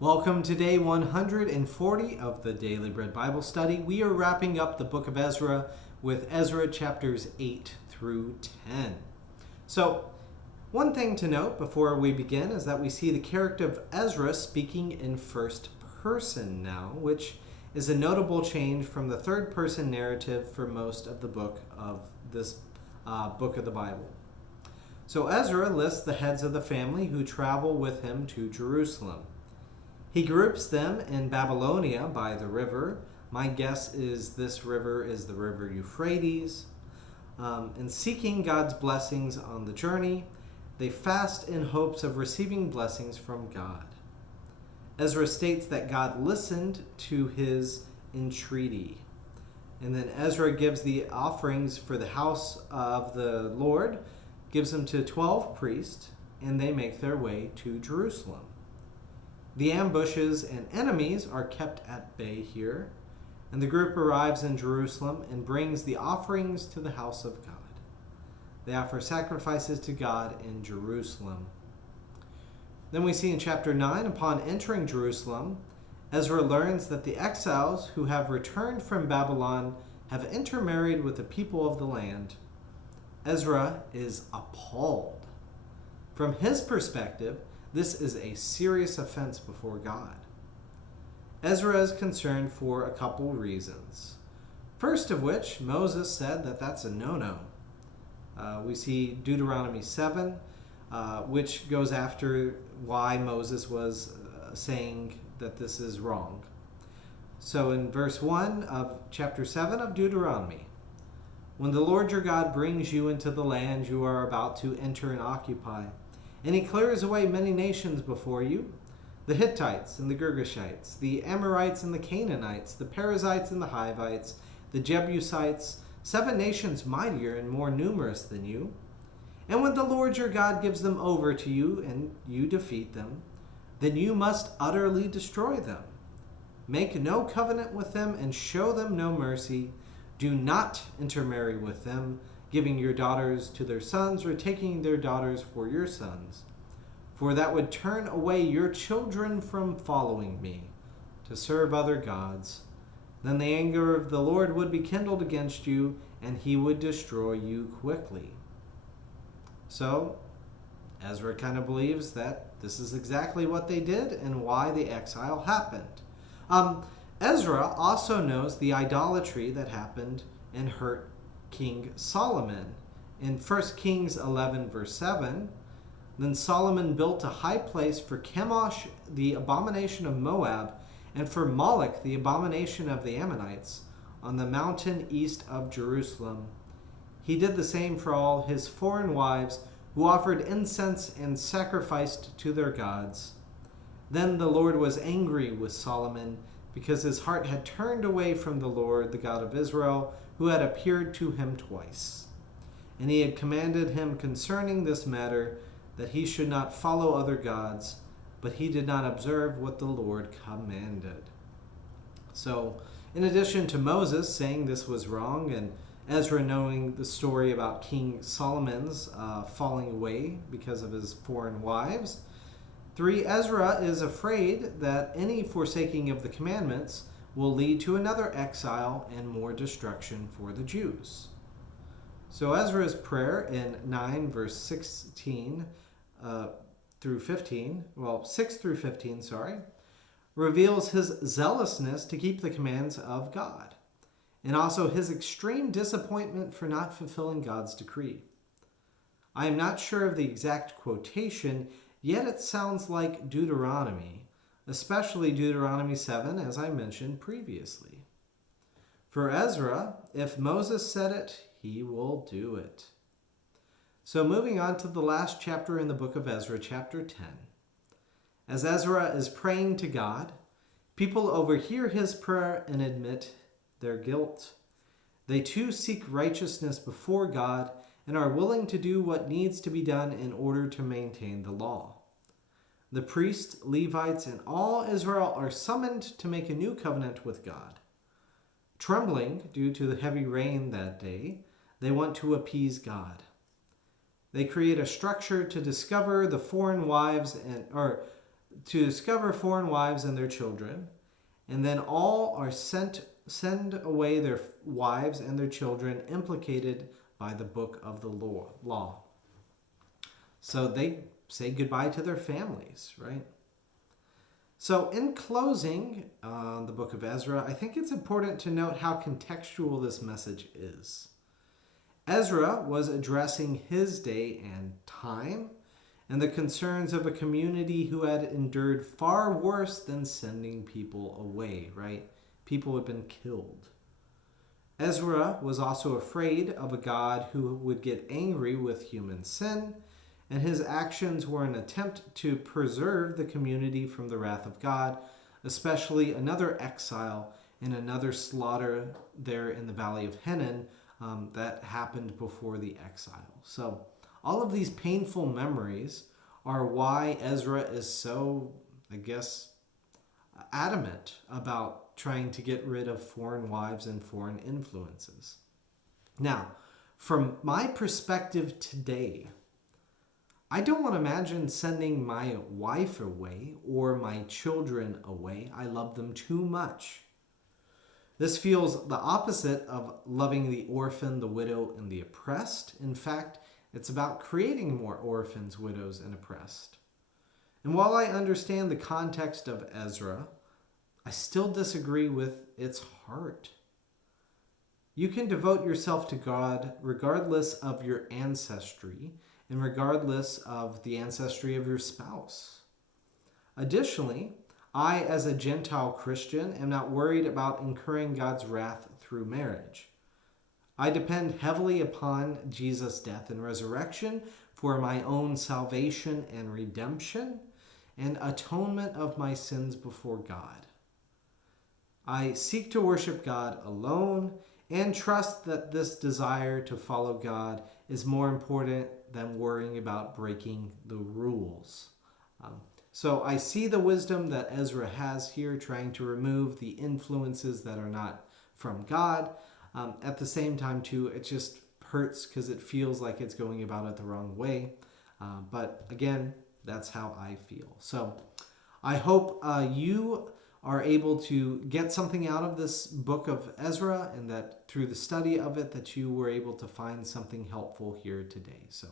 Welcome to day 140 of the Daily Bread Bible Study. We are wrapping up the book of Ezra with Ezra chapters 8 through 10. So, one thing to note before we begin is that we see the character of Ezra speaking in first person now, which is a notable change from the third person narrative for most of the book of this book of the Bible. So Ezra lists the heads of the family who travel with him to Jerusalem. He groups them in Babylonia by the river. My guess is this river is the river Euphrates. And seeking God's blessings on the journey, they fast in hopes of receiving blessings from God. Ezra states that God listened to his entreaty. And then Ezra gives the offerings for the house of the Lord, gives them to 12 priests, and they make their way to Jerusalem. The ambushes and enemies are kept at bay here, and the group arrives in Jerusalem and brings the offerings to the house of God. They offer sacrifices to God in Jerusalem. Then we see in chapter 9, upon entering Jerusalem, Ezra learns that the exiles who have returned from Babylon have intermarried with the people of the land. Ezra is appalled. From his perspective, this is a serious offense before God. Ezra is concerned for a couple reasons. First of which, Moses said that that's a no-no. We see Deuteronomy 7, which goes after why Moses was saying that this is wrong. So in verse 1 of chapter 7 of Deuteronomy, when the Lord your God brings you into the land you are about to enter and occupy, and he clears away many nations before you, the Hittites and the Girgashites, the Amorites and the Canaanites, the Perizzites and the Hivites, the Jebusites, 7 nations mightier and more numerous than you. And when the Lord your God gives them over to you and you defeat them, then you must utterly destroy them. Make no covenant with them and show them no mercy. Do not intermarry with them, giving your daughters to their sons or taking their daughters for your sons. For that would turn away your children from following me to serve other gods. Then the anger of the Lord would be kindled against you, and he would destroy you quickly. So, Ezra kind of believes that this is exactly what they did and why the exile happened. Ezra also knows the idolatry that happened and hurt King Solomon. In 1 Kings 11 verse 7, then Solomon built a high place for Chemosh, the abomination of Moab, and for Moloch, the abomination of the Ammonites, on the mountain east of Jerusalem. He did the same for all his foreign wives, who offered incense and sacrificed to their gods. Then the Lord was angry with Solomon, because his heart had turned away from the Lord, the God of Israel, who had appeared to him twice. And he had commanded him concerning this matter that he should not follow other gods, but he did not observe what the Lord commanded. So, in addition to Moses saying this was wrong, and Ezra knowing the story about King Solomon's falling away because of his foreign wives, 3. Ezra is afraid that any forsaking of the commandments will lead to another exile and more destruction for the Jews. So Ezra's prayer in 9 verse 16 through 15, 6 through 15, reveals his zealousness to keep the commands of God, and also his extreme disappointment for not fulfilling God's decree. I am not sure of the exact quotation, yet it sounds like Deuteronomy, especially Deuteronomy 7, as I mentioned previously. For Ezra, if Moses said it, he will do it. So moving on to the last chapter in the book of Ezra, chapter 10. As Ezra is praying to God, people overhear his prayer and admit their guilt. They too seek righteousness before God and are willing to do what needs to be done in order to maintain the law. The priests, Levites, and all Israel are summoned to make a new covenant with God. Trembling due to the heavy rain that day, they want to appease God. They create a structure to discover the foreign wives to discover foreign wives and their children, and then all are send away their wives and their children implicated by the book of the law. So they say goodbye to their families, right? So in closing the book of Ezra, I think it's important to note how contextual this message is. Ezra was addressing his day and time and the concerns of a community who had endured far worse than sending people away, right? People had been killed. Ezra was also afraid of a God who would get angry with human sin, and his actions were an attempt to preserve the community from the wrath of God, especially another exile and another slaughter there in the valley of Hinnom that happened before the exile. So all of these painful memories are why Ezra is so, I guess, adamant about trying to get rid of foreign wives and foreign influences. Now, from my perspective today, I don't want to imagine sending my wife away or my children away. I love them too much. This feels the opposite of loving the orphan, the widow, and the oppressed. In fact, it's about creating more orphans, widows, and oppressed. And while I understand the context of Ezra, I still disagree with its heart. You can devote yourself to God regardless of your ancestry and regardless of the ancestry of your spouse. Additionally, I, as a Gentile Christian, am not worried about incurring God's wrath through marriage. I depend heavily upon Jesus' death and resurrection for my own salvation and redemption and atonement of my sins before God. I seek to worship God alone and trust that this desire to follow God is more important than worrying about breaking the rules. So I see the wisdom that Ezra has here, trying to remove the influences that are not from God. At the same time, too, it just hurts because it feels like it's going about it the wrong way. But again, that's how I feel. So I hope you are able to get something out of this book of Ezra, and that through the study of it that you were able to find something helpful here today. So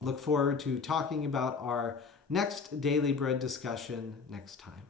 look forward to talking about our next Daily Bread discussion next time.